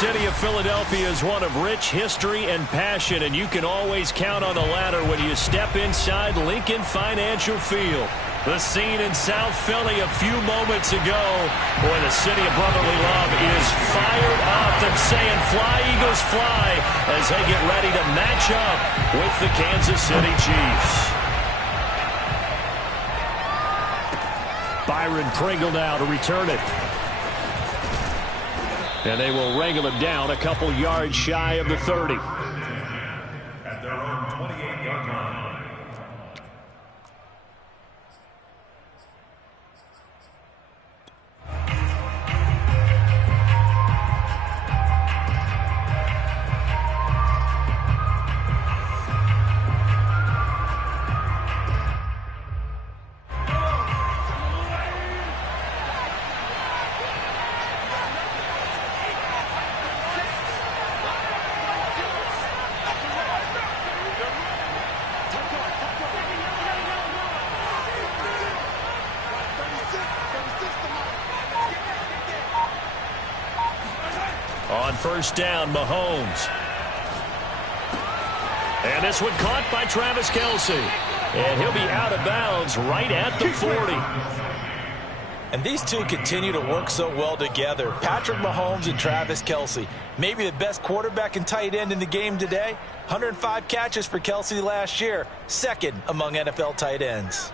city of Philadelphia is one of rich history and passion, and you can always count on the latter when you step inside Lincoln Financial Field. The scene in South Philly a few moments ago. Boy, the city of brotherly love is fired up and saying fly, Eagles, fly, as they get ready to match up with the Kansas City Chiefs. Byron Pringle now to return it. And they will wrangle him down a couple yards shy of the 30. At their own 28-yard line. On first down, Mahomes. And this one caught by Travis Kelce. And he'll be out of bounds right at the 40. And these two continue to work so well together. Patrick Mahomes and Travis Kelce. Maybe the best quarterback and tight end in the game today. 105 catches for Kelce last year. Second among NFL tight ends.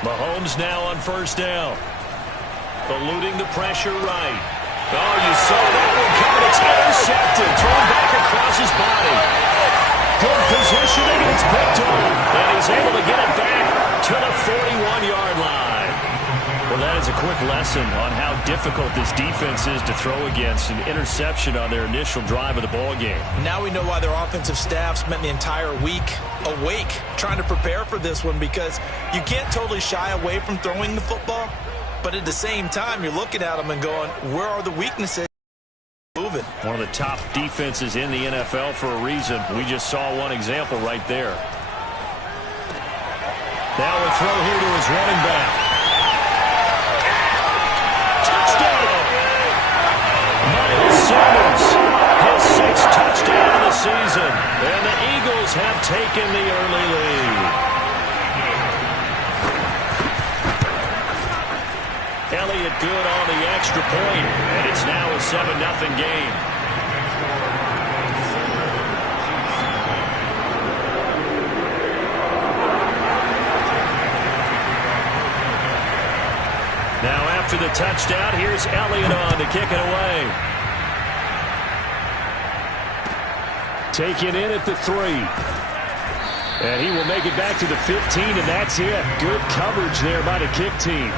Mahomes now on first down. Eluding the pressure right. Oh, you saw that one coming. It's intercepted. Thrown back across his body. Good positioning. It's picked off. And he's able to get it back to the 41-yard line. Well, that is a quick lesson on how difficult this defense is to throw against. An interception on their initial drive of the ball game. Now we know why their offensive staff spent the entire week awake trying to prepare for this one, because you can't totally shy away from throwing the football, but at the same time you're looking at them and going, where are the weaknesses? Moving. One of the top defenses in the NFL for a reason. We just saw one example right there. Now a throw here to his running back. Touchdown! Miles Sanders, his 6th touchdown of the season. And the Eagles have taken the early lead. Elliott good on the extra point, and it's now a 7-0 game. Now after the touchdown, here's Elliott on to kick it away. Taken in at the 3. And he will make it back to the 15, and that's it. Good coverage there by the kick team.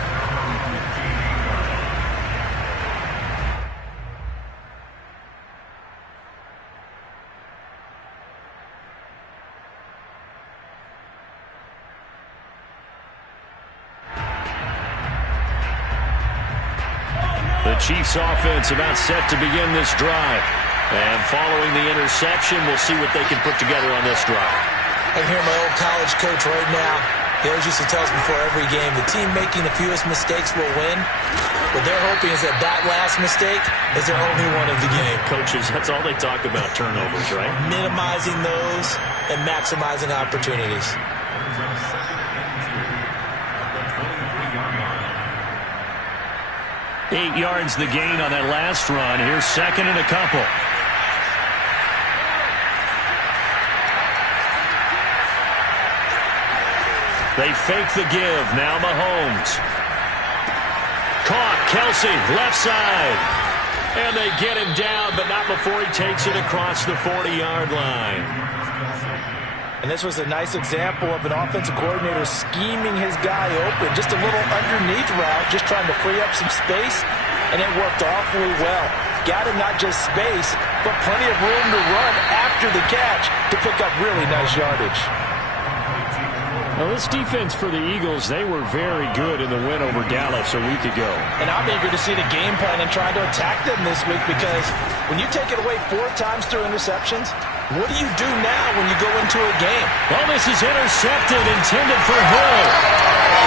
The Chiefs offense about set to begin this drive. And following the interception, we'll see what they can put together on this drive. I hear my old college coach right now. He always used to tell us before every game, the team making the fewest mistakes will win. What they're hoping is that that last mistake is their only one of the game. Coaches, that's all they talk about, turnovers, right? Minimizing those and maximizing opportunities. 8 yards the gain on that last run. Here's second and a couple. They fake the give. Now Mahomes. Caught. Kelce, left side. And they get him down, but not before he takes it across the 40-yard line. And this was a nice example of an offensive coordinator scheming his guy open. Just a little underneath route, just trying to free up some space, and it worked awfully well. Got him not just space, but plenty of room to run after the catch to pick up really nice yardage. Well, this defense for the Eagles, they were very good in the win over Dallas a week ago. And I'm eager to see the game plan and try to attack them this week, because when you take it away 4 times through interceptions, what do you do now when you go into a game? Well, this is intercepted, intended for Hill.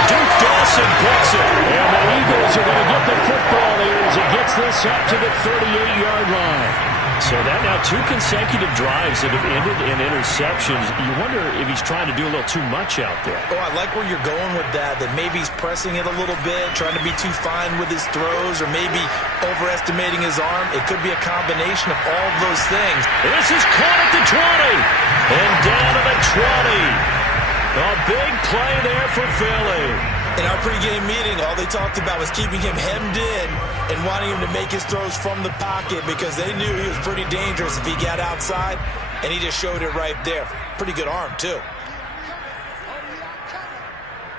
Duke Dawson picks it. And the Eagles are going to get the football here as he gets this up to the 38-yard line. So that now 2 consecutive drives that have ended in interceptions. You wonder if he's trying to do a little too much out there. Oh, I like where you're going with that maybe he's pressing it a little bit, trying to be too fine with his throws, or maybe overestimating his arm. It could be a combination of all of those things. This is caught at the 20. And down to the 20. A big play there for Philly. In our pregame meeting, all they talked about was keeping him hemmed in and wanting him to make his throws from the pocket, because they knew he was pretty dangerous if he got outside, and he just showed it right there. Pretty good arm, too.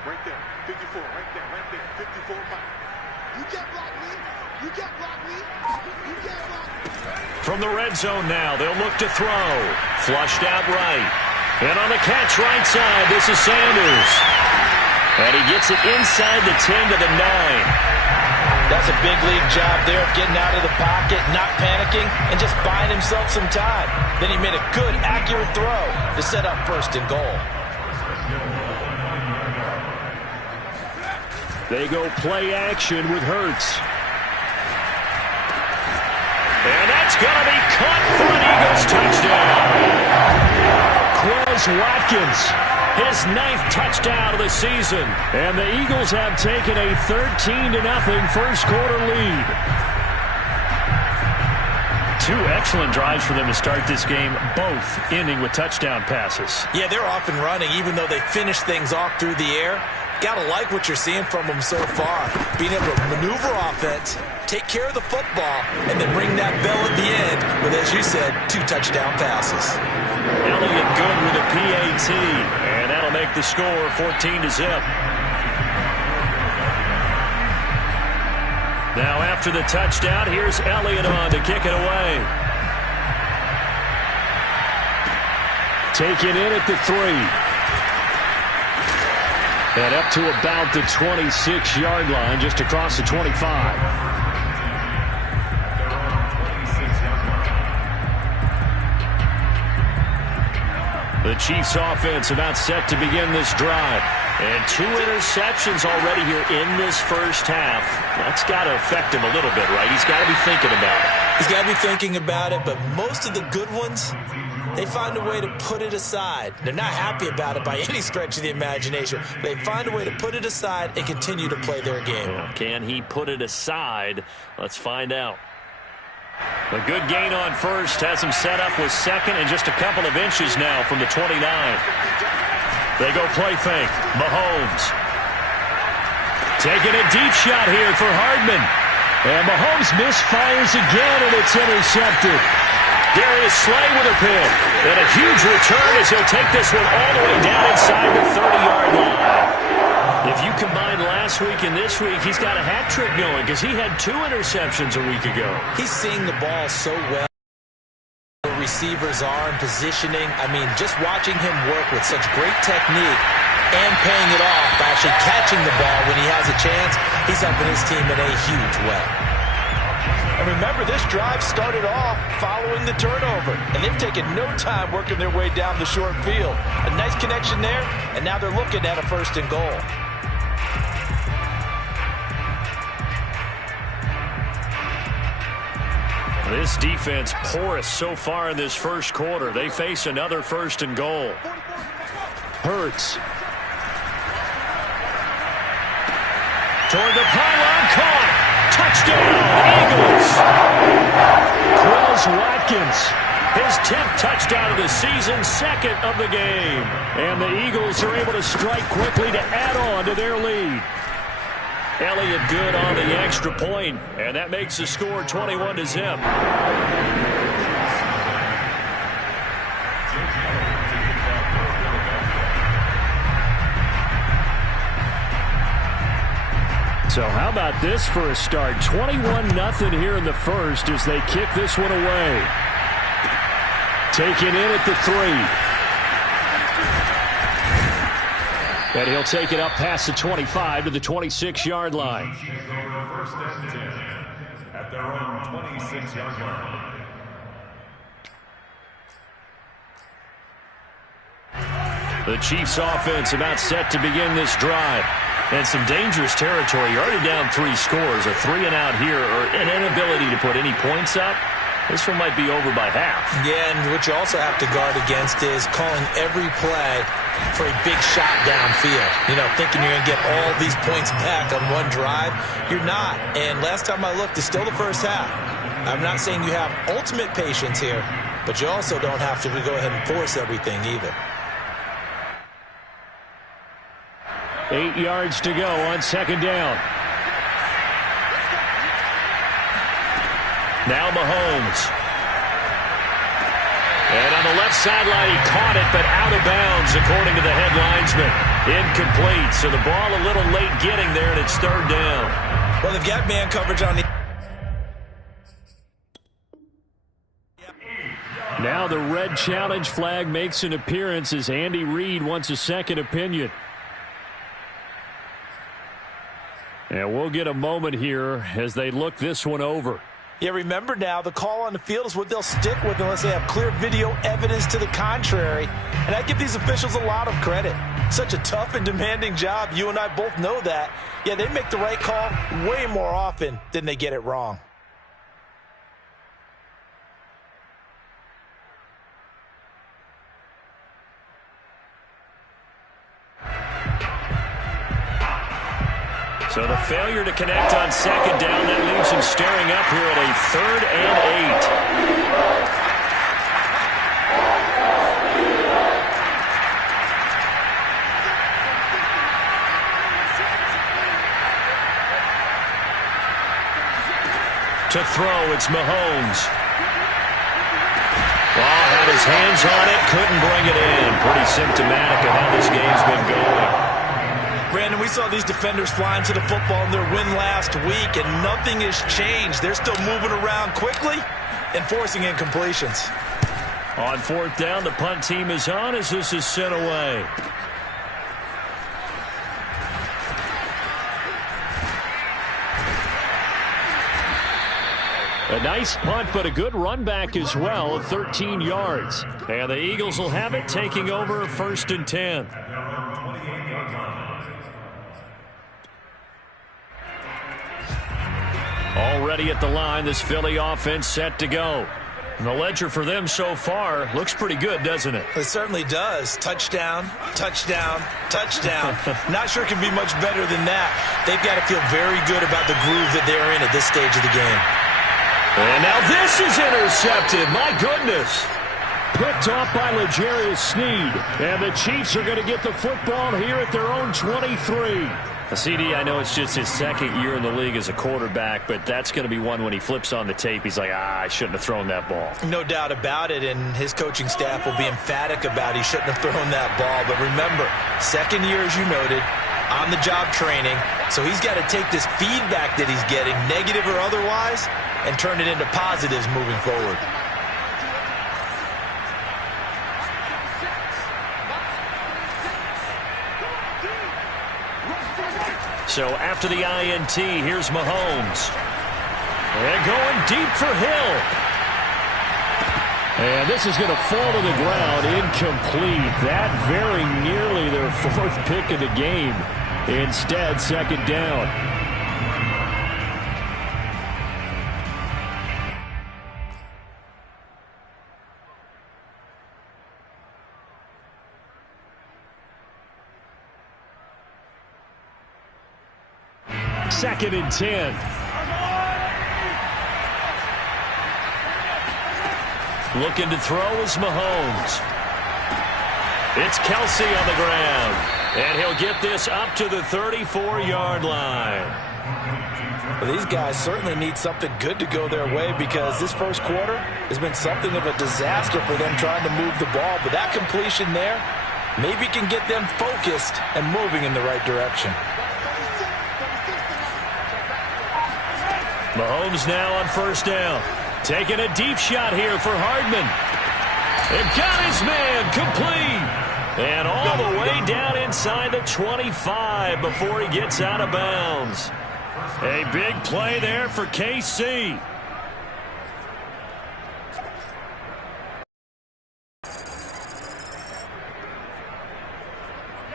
Right there, 54, right there, 54. You can't block me. You can't block me. You can't block me. From the red zone now, they'll look to throw. Flushed out right. And on the catch right side, this is Sanders. And he gets it inside the 10 to the 9. That's a big league job there of getting out of the pocket, not panicking, and just buying himself some time. Then he made a good, accurate throw to set up 1st and goal. They go play action with Hurts. And that's going to be caught for an Eagles touchdown. Quez Watkins, his 9th touchdown of the season. And the Eagles have taken a 13-0 first quarter lead. 2 excellent drives for them to start this game, both ending with touchdown passes. Yeah, they're off and running, even though they finished things off through the air. Gotta like what you're seeing from them so far. Being able to maneuver offense, take care of the football, and then ring that bell at the end with, as you said, 2 touchdown passes. Elliott good with a PAT, and that'll make the score 14-0. Now after the touchdown, here's Elliott on to kick it away. Taken in at the 3. And up to about the 26-yard line, just across the 25. The Chiefs offense about set to begin this drive. And 2 interceptions already here in this first half. That's got to affect him a little bit, right? He's got to be thinking about it. He's got to be thinking about it, but most of the good ones, they find a way to put it aside. They're not happy about it by any stretch of the imagination. They find a way to put it aside and continue to play their game. Well, can he put it aside? Let's find out. A good gain on first has him set up with 2nd and just a couple of inches now from the 29. They go play fake. Mahomes. Taking a deep shot here for Hardman. And Mahomes misfires again, and it's intercepted. Darius Slay with a pick. And a huge return as he'll take this one all the way down inside the 30-yard line. If you combine last week and this week, he's got a hat trick going because he had 2 interceptions a week ago. He's seeing the ball so well. The receivers are in positioning. I mean, just watching him work with such great technique and paying it off by actually catching the ball when he has a chance, he's helping his team in a huge way. And remember, this drive started off following the turnover, and they've taken no time working their way down the short field. A nice connection there, and now they're looking at a 1st and goal. This defense porous so far in this first quarter. They face another 1st and goal. Hurts. Toward the pylon, caught. Touchdown, Eagles. Quez Watkins, his 10th touchdown of the season, 2nd of the game. And the Eagles are able to strike quickly to add on to their lead. Elliott good on the extra point, and that makes the score 21-0. So how about this for a start? 21-0 here in the first as they kick this one away. Taken in at the 3. And he'll take it up past the 25 to the 26-yard line. First and 10 at their own 26-yard line. The Chiefs offense about set to begin this drive. And some dangerous territory. You're already down 3 scores. A 3-and-out here, or an inability to put any points up. This one might be over by half. Yeah, and what you also have to guard against is calling every play for a big shot downfield. You know, thinking you're going to get all these points back on one drive. You're not. And last time I looked, it's still the first half. I'm not saying you have ultimate patience here, but you also don't have to go ahead and force everything either. 8 yards to go on second down. Now Mahomes. And on the left sideline, he caught it, but out of bounds, according to the head linesman. Incomplete, so the ball a little late getting there, and it's third down. Well, they've got man coverage on the... Now the red challenge flag makes an appearance as Andy Reid wants a second opinion. And we'll get a moment here as they look this one over. Yeah, remember now, the call on the field is what they'll stick with unless they have clear video evidence to the contrary. And I give these officials a lot of credit. Such a tough and demanding job. You and I both know that. Yeah, they make the right call way more often than they get it wrong. So the failure to connect on second down, that leaves him staring up here at a 3rd and 8. To throw, it's Mahomes. Had his hands on it, couldn't bring it in. Pretty symptomatic of how this game's been going. Brandon, we saw these defenders flying to the football in their win last week, and nothing has changed. They're still moving around quickly and forcing incompletions. On 4th down, the punt team is on as this is sent away. A nice punt, but a good run back as well, 13 yards. And the Eagles will have it, taking over 1st and 10. Already at the line, this Philly offense set to go. And the ledger for them so far looks pretty good, doesn't it? It certainly does. Touchdown, touchdown, touchdown. Not sure it can be much better than that. They've got to feel very good about the groove that they're in at this stage of the game. And now this is intercepted. My goodness. Picked off by L'Jarius Sneed. And the Chiefs are going to get the football here at their own 23. CD, I know it's just his 2nd year in the league as a quarterback, but that's going to be one when he flips on the tape. He's like, I shouldn't have thrown that ball. No doubt about it, and his coaching staff will be emphatic about he shouldn't have thrown that ball. But remember, 2nd year, as you noted, on-the-job training, so he's got to take this feedback that he's getting, negative or otherwise, and turn it into positives moving forward. So after the INT, here's Mahomes. And going deep for Hill. And this is going to fall to the ground, incomplete. That very nearly their 4th pick of the game. Instead, 2nd down. Second and 10. Looking to throw is Mahomes. It's Kelsey on the ground. And he'll get this up to the 34-yard line. Well, these guys certainly need something good to go their way because this first quarter has been something of a disaster for them trying to move the ball. But that completion there maybe can get them focused and moving in the right direction. Mahomes now on 1st down. Taking a deep shot here for Hardman. And got his man complete. And all the way down inside the 25 before he gets out of bounds. A big play there for KC.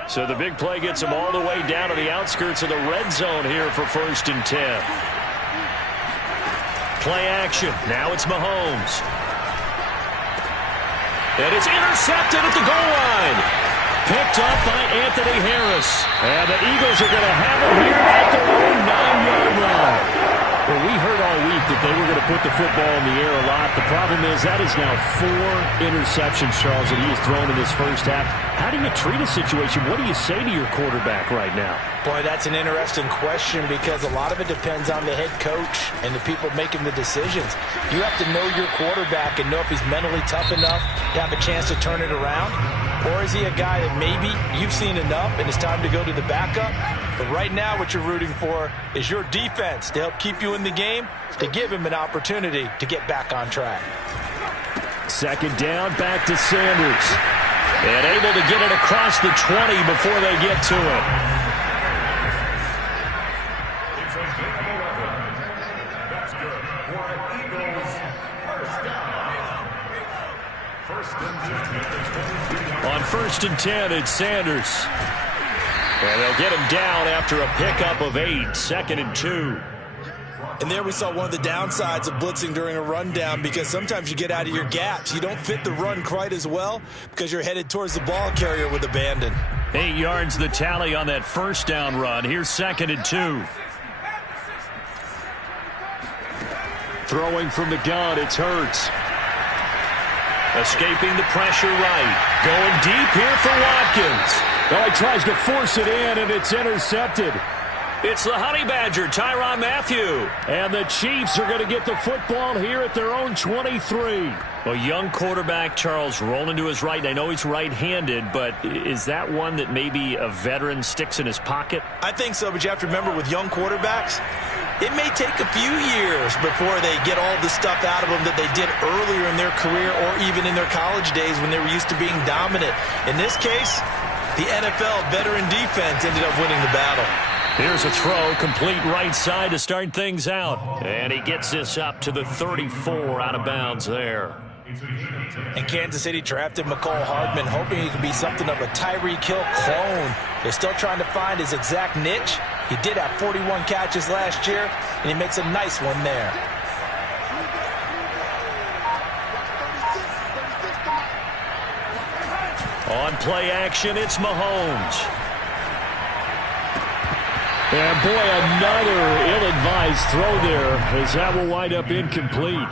So the big play gets him all the way down to the outskirts of the red zone here for 1st and 10. Play action. Now it's Mahomes. And it's intercepted at the goal line. Picked up by Anthony Harris. And the Eagles are going to have it here at their own 9-yard line. Well, we heard all week that they were going to put the football in the air a lot. The problem is that is now 4 interceptions, Charles, that he has thrown in this first half. How do you treat a situation? What do you say to your quarterback right now? Boy, that's an interesting question because a lot of it depends on the head coach and the people making the decisions. You have to know your quarterback and know if he's mentally tough enough to have a chance to turn it around. Or is he a guy that maybe you've seen enough and it's time to go to the backup? But right now what you're rooting for is your defense to help keep you in the game, to give him an opportunity to get back on track. 2nd down, back to Sanders. And able to get it across the 20 before they get to it. It's a gain of 11. That's good for an Eagles first down. 1st and 10. On 1st and 10, it's Sanders. And they'll get him down after a pickup of 8, 2nd and 2. And there we saw one of the downsides of blitzing during a rundown because sometimes you get out of your gaps. You don't fit the run quite as well because you're headed towards the ball carrier with abandon. 8 yards the tally on that 1st down run. Here's 2nd and 2. Throwing from the gun, it's Hurts. Escaping the pressure right. Going deep here for Watkins. Oh, he tries to force it in, and it's intercepted. It's the Honey Badger, Tyrann Mathieu. And the Chiefs are going to get the football here at their own 23. A young quarterback, Charles, rolling to his right. And I know he's right-handed, but is that one that maybe a veteran sticks in his pocket? I think so, but you have to remember with young quarterbacks, it may take a few years before they get all the stuff out of them that they did earlier in their career or even in their college days when they were used to being dominant. In this case, the NFL veteran defense ended up winning the battle. Here's a throw, complete right side to start things out. And he gets this up to the 34 out of bounds there. And Kansas City drafted McCole Hardman, hoping he could be something of a Tyreek Hill clone. They're still trying to find his exact niche. He did have 41 catches last year, and he makes a nice one there. On play action, it's Mahomes. And boy, another ill-advised throw there as that will wind up incomplete.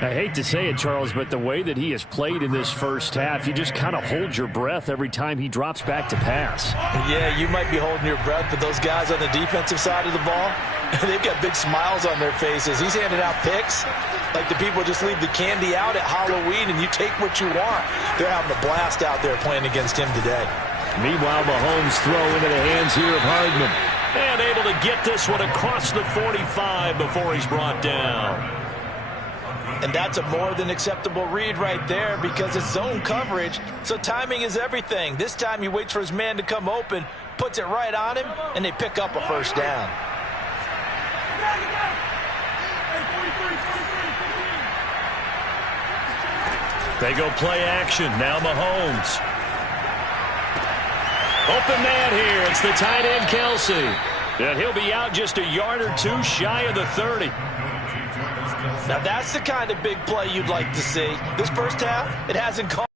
I hate to say it, Charles, but the way that he has played in this first half, you just kind of hold your breath every time he drops back to pass. Yeah, you might be holding your breath, but those guys on the defensive side of the ball, they've got big smiles on their faces. He's handing out picks like the people just leave the candy out at Halloween and you take what you want. They're having a blast out there playing against him today. Meanwhile, Mahomes throw into the hands here of Hardman. And able to get this one across the 45 before he's brought down. And that's a more than acceptable read right there because it's zone coverage, so timing is everything. This time he waits for his man to come open, puts it right on him, and they pick up a first down. They go play action. Now Mahomes. Open man here. It's the tight end, Kelsey. And he'll be out just a yard or two shy of the 30. Now that's the kind of big play you'd like to see. This first half, it hasn't caught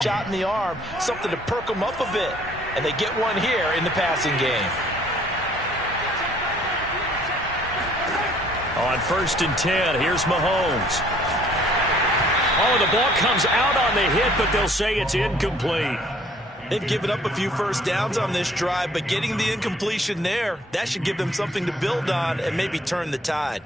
a shot in the arm, something to perk them up a bit. And they get one here in the passing game. On 1st and 10, here's Mahomes. Oh, the ball comes out on the hit, but they'll say it's incomplete. They've given up a few first downs on this drive, but getting the incompletion there, that should give them something to build on and maybe turn the tide.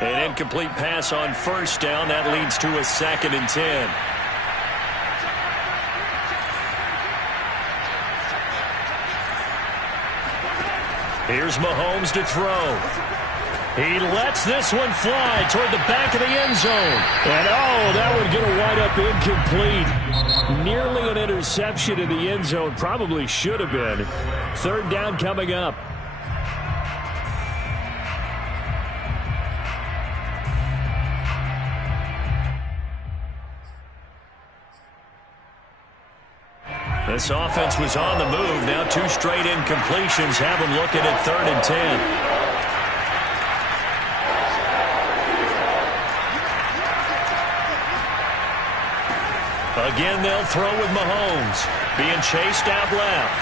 An incomplete pass on 1st down. That leads to a 2nd and 10. Here's Mahomes to throw. He lets this one fly toward the back of the end zone. And, oh, that one going to wind up incomplete. Nearly an interception in the end zone. Probably should have been. Third down coming up. This offense was on the move. Now 2 straight incompletions have them looking at 3rd and 10. Again, they'll throw with Mahomes. Being chased out left.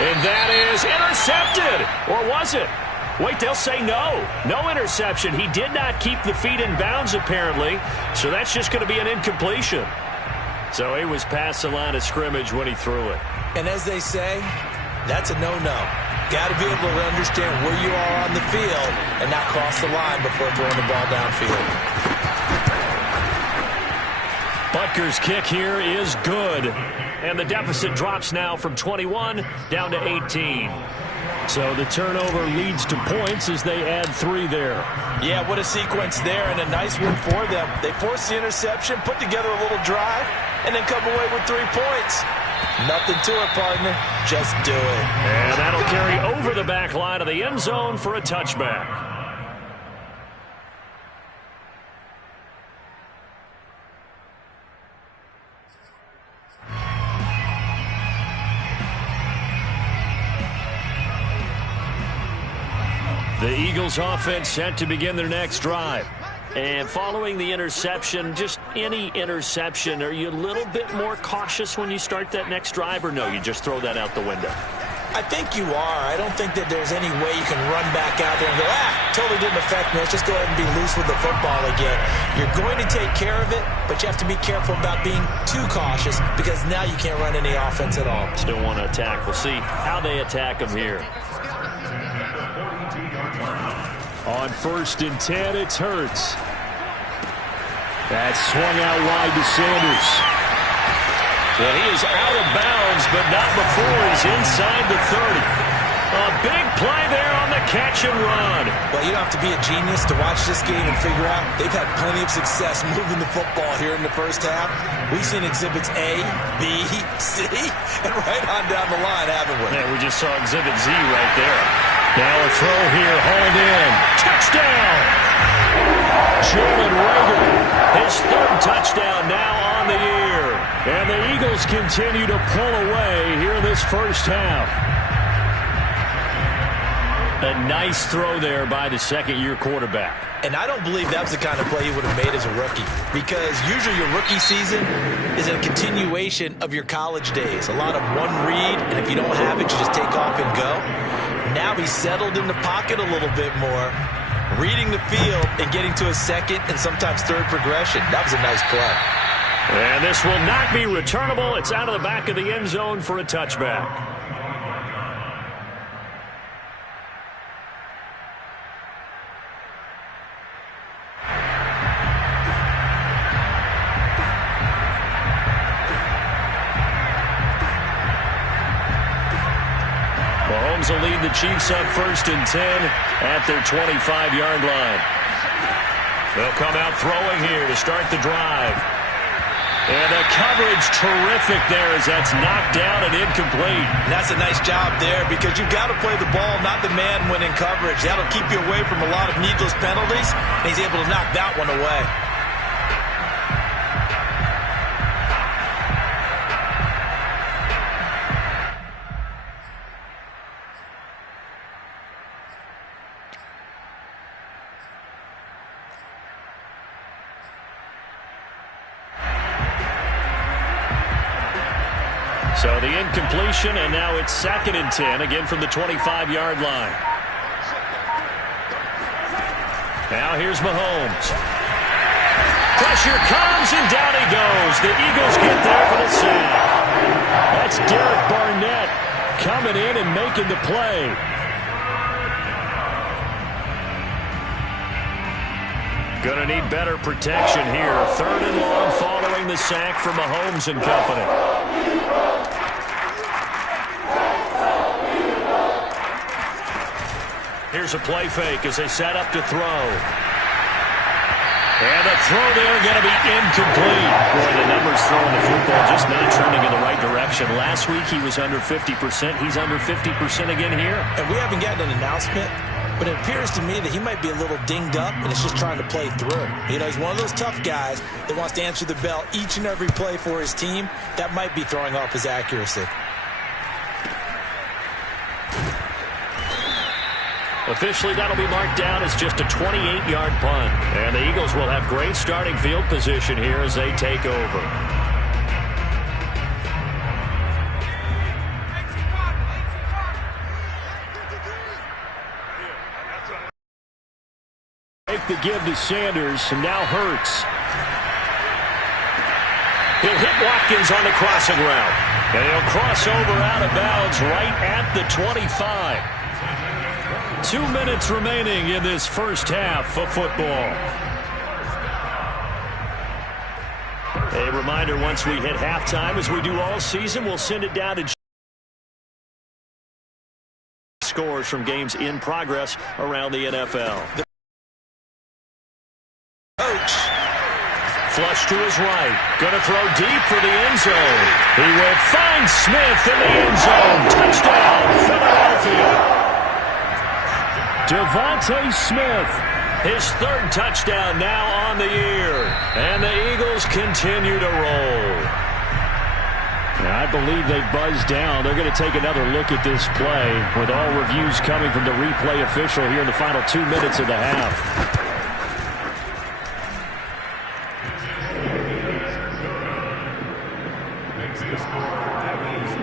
And that is intercepted. Or was it? Wait, they'll say no. No interception. He did not keep the feet in bounds, apparently. So that's just going to be an incompletion. So he was past the line of scrimmage when he threw it. And as they say, that's a no-no. Got to be able to understand where you are on the field and not cross the line before throwing the ball downfield. Butker's kick here is good. And the deficit drops now from 21 down to 18. So the turnover leads to points as they add 3 there. Yeah, what a sequence there, and a nice win for them. They forced the interception, put together a little drive, and then come away with 3 points. Nothing to it, partner. Just do it. And that'll carry over the back line of the end zone for a touchback. The Eagles offense set to begin their next drive. And following the interception, just any interception, are you a little bit more cautious when you start that next drive, or no, you just throw that out the window? I think you are. I don't think that there's any way you can run back out there and go, totally didn't affect me. Let's just go ahead and be loose with the football again. You're going to take care of it, but you have to be careful about being too cautious because now you can't run any offense at all. Still want to attack. We'll see how they attack them here. On 1st and 10, it's Hurts. That's swung out wide to Sanders. And he is out of bounds, but not before he's inside the 30. A big play there on the catch and run. Well, you don't have to be a genius to watch this game and figure out they've had plenty of success moving the football here in the first half. We've seen exhibits A, B, C, and right on down the line, haven't we? Yeah, we just saw exhibit Z right there. Now a throw here, hauled in. Touchdown! Jalen Reagor, his 3rd touchdown now on the year. And the Eagles continue to pull away here in this first half. A nice throw there by the 2nd-year quarterback. And I don't believe that was the kind of play he would have made as a rookie, because usually your rookie season is a continuation of your college days. A lot of one read, and if you don't have it, you just take off and go. Now he's settled in the pocket a little bit more, reading the field and getting to a 2nd and sometimes 3rd progression. That was a nice play. And this will not be returnable. It's out of the back of the end zone for a touchback. Mahomes will lead the Chiefs up 1st and 10 at their 25-yard line. They'll come out throwing here to start the drive. And the coverage terrific there as that's knocked down and incomplete. And that's a nice job there because you've got to play the ball, not the man when in coverage. That'll keep you away from a lot of needless penalties, and he's able to knock that one away. So the incompletion, and now it's 2nd and 10, again from the 25-yard line. Now here's Mahomes. Pressure comes, and down he goes. The Eagles get there for the sack. That's Derek Barnett coming in and making the play. Going to need better protection here. 3rd and long following the sack from Mahomes and company. Here's a play fake as they set up to throw. And the throw there going to be incomplete. Boy, the numbers throwing the football just not trending in the right direction. Last week he was under 50%. He's under 50% again here. And we haven't gotten an announcement, but it appears to me that he might be a little dinged up and is just trying to play through. You know, he's one of those tough guys that wants to answer the bell each and every play for his team. That might be throwing off his accuracy. Officially, that'll be marked down as just a 28-yard punt. And the Eagles will have great starting field position here as they take over. Take the give to Sanders, and now Hurts. He'll hit Watkins on the crossing route. And he'll cross over out of bounds right at the 25. 2 minutes remaining in this first half of football. A reminder, once we hit halftime, as we do all season, we'll send it down to scores from games in progress around the NFL. Coach. Flush to his right. Going to throw deep for the end zone. He will find Smith in the end zone. Touchdown, Philadelphia. Devontae Smith, his third touchdown now on the year. And the Eagles continue to roll. I believe they buzzed down. They're going to take another look at this play with all reviews coming from the replay official here in the final 2 minutes of the half.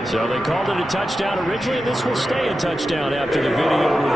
So they called it a touchdown originally, and this will stay a touchdown after the video.